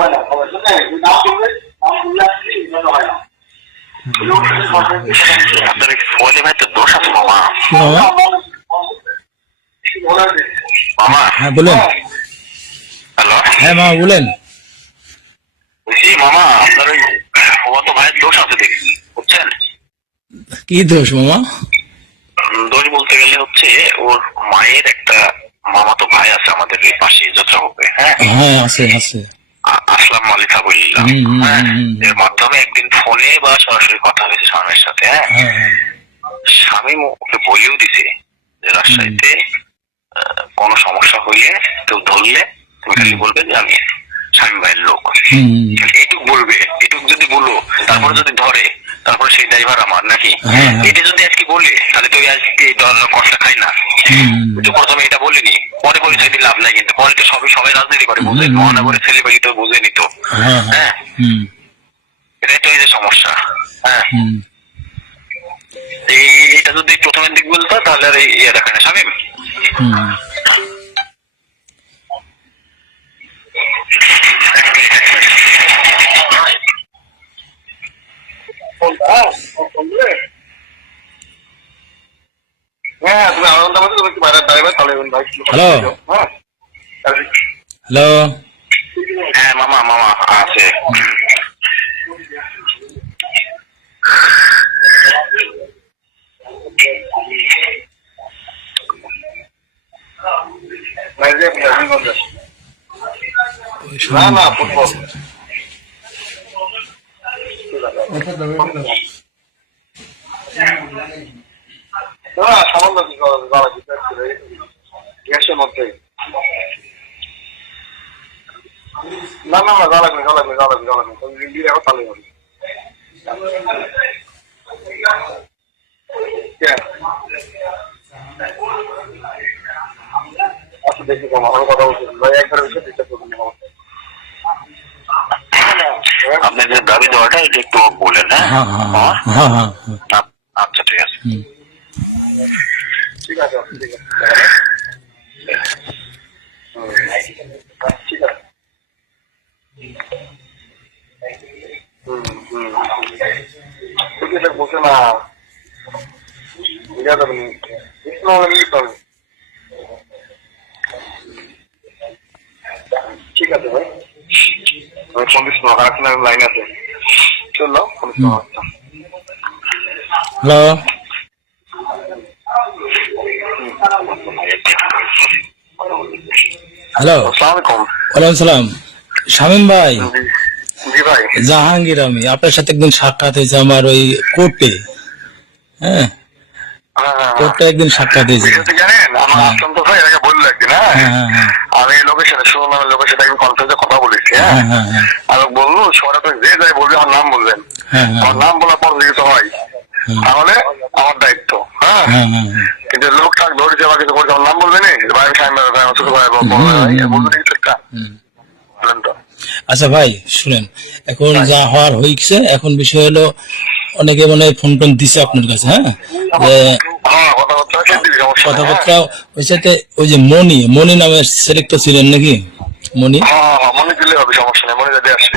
হবে না হবে নাম বলবে নাম বললে আসলে এটা হয় না আপনার ফোনে ভাই তো দোষ আছে মামা কি মামা মামা হ্যাঁ বলেন। হ্যালো? হ্যাঁ মামা বলেন। বলছি মামা আপনার ওই ও তো ভাইয়ের দোষ আছে দেখি বুঝছেন? কি দোষ মামা? দোষ বলতে গেলে হচ্ছে ওর মায়ের একটা মামাতো ভাই আছে আমাদের এই পাশে যাত্রা হবে হ্যাঁ? হ্যাঁ আছে আছে। আসলাম মালিকা বললাম হ্যাঁ। এর মাধ্যমে একদিন ফোনে বা সরাসরি কথা হয়েছে স্বামীর সাথে হ্যাঁ? হ্যাঁ হ্যাঁ। স্বামী ওকে বলেও দিছে যে রাজশাহীতে কোনো সমস্যা হইলে কেউ ধরলে তুমি খালি বলবে যে আমি স্বামী ভাইয়ের লোক। এটুক বলবে এটুক যদি বলো তারপর যদি ধরে তারপরে সেই ড্রাইভার আমার নাকি? হ্যাঁ, হ্যাঁ। এটা যদি আজকে বলে তাহলে তুই আজকে কষ্ট খাই না। তো প্রথমে এটা বলিনি। পরে পরিচয় দিলে লাভ নাই কিন্তু পরে তো সবই সবাই রাজনীতি করে বুঝে হুম, হুম। মহানগরের ছেলেবেলি তো বুঝে নিত হ্যাঁ হ্যাঁ। এটাই তো এই যে সমস্যা। হ্যাঁ। হুম। এই এটা যদি প্রথমের দিক বলতো তাহলে আর এই ইয়ে দেখে না স্বামী হ্যালো। হ্যাঁ হ্যালো হ্যাঁ মামা মামা আছে না না ফুটবল না সামান্য কি গ্যাসের মধ্যে না না না গলা লাগবে গলা লাগবে তুমি আচ্ছা দেখি কম আমার কথা বলছি ভাই একবার এসে দিতে করবেন আপনার যে দাবি দেওয়াটা এটা একটু বলেন হ্যাঁ হ্যাঁ হ্যাঁ হ্যাঁ হ্যাঁ হ্যাঁ আ- আচ্ছা ঠিক আছে হুম ঠিক আছে ঠিক আছে হুম, ঠিক আছে হুম হুম ঠিক আছে বসে না বুঝা যাবে না ইসলাম নিতে হবে ঠিক আছে ভাই লাইন আছে। হ্যালো? হ্যালো? ওয়ালাইকুম সালাম। শামীম ভাই? জাহাঙ্গীর আমি। আপনার সাথে একদিন সাক্ষাৎ হয়েছে আমার ওই কোর্টে। হ্যাঁ? হ্যাঁ, হ্যাঁ, হ্যাঁ। কোর্টে একদিন সাক্ষাৎ হয়েছে। হ্যাঁ। হ্যাঁ। হ্যাঁ হ্যাঁ হ্যাঁ। আমি আমি লোকের একদিন কনফারেন্সে কথা বলেছি হ্যাঁ? হ্যাঁ হ্যাঁ হ্যাঁ। আমি বলল সবাই যে যাই বলবে আমার নাম বলবেন। আমার নাম বলার পর হয় তাহলে আমার দায়িত্ব হ্যাঁ? কিন্তু লোকটা ধরেছে বা কিছু করছে আমার নাম বলবে না? ভাই আমি ভাই ছোট বলবে কিছু একটা আচ্ছা ভাই শুনেন এখন যা হওয়ার হয়েছে এখন বিষয় হলো অনেকে মনে ফোন টোন দিছে আপনার কাছে হ্যাঁ? কথাবার্তা হ্যাঁ। কথাবার্তা ওই সাথে ওই যে মনি মনি নামের সিলেক্ট ছিলেন নাকি? মনি মনে দিলে হবে সমস্যা নেই মনি যদি আসে।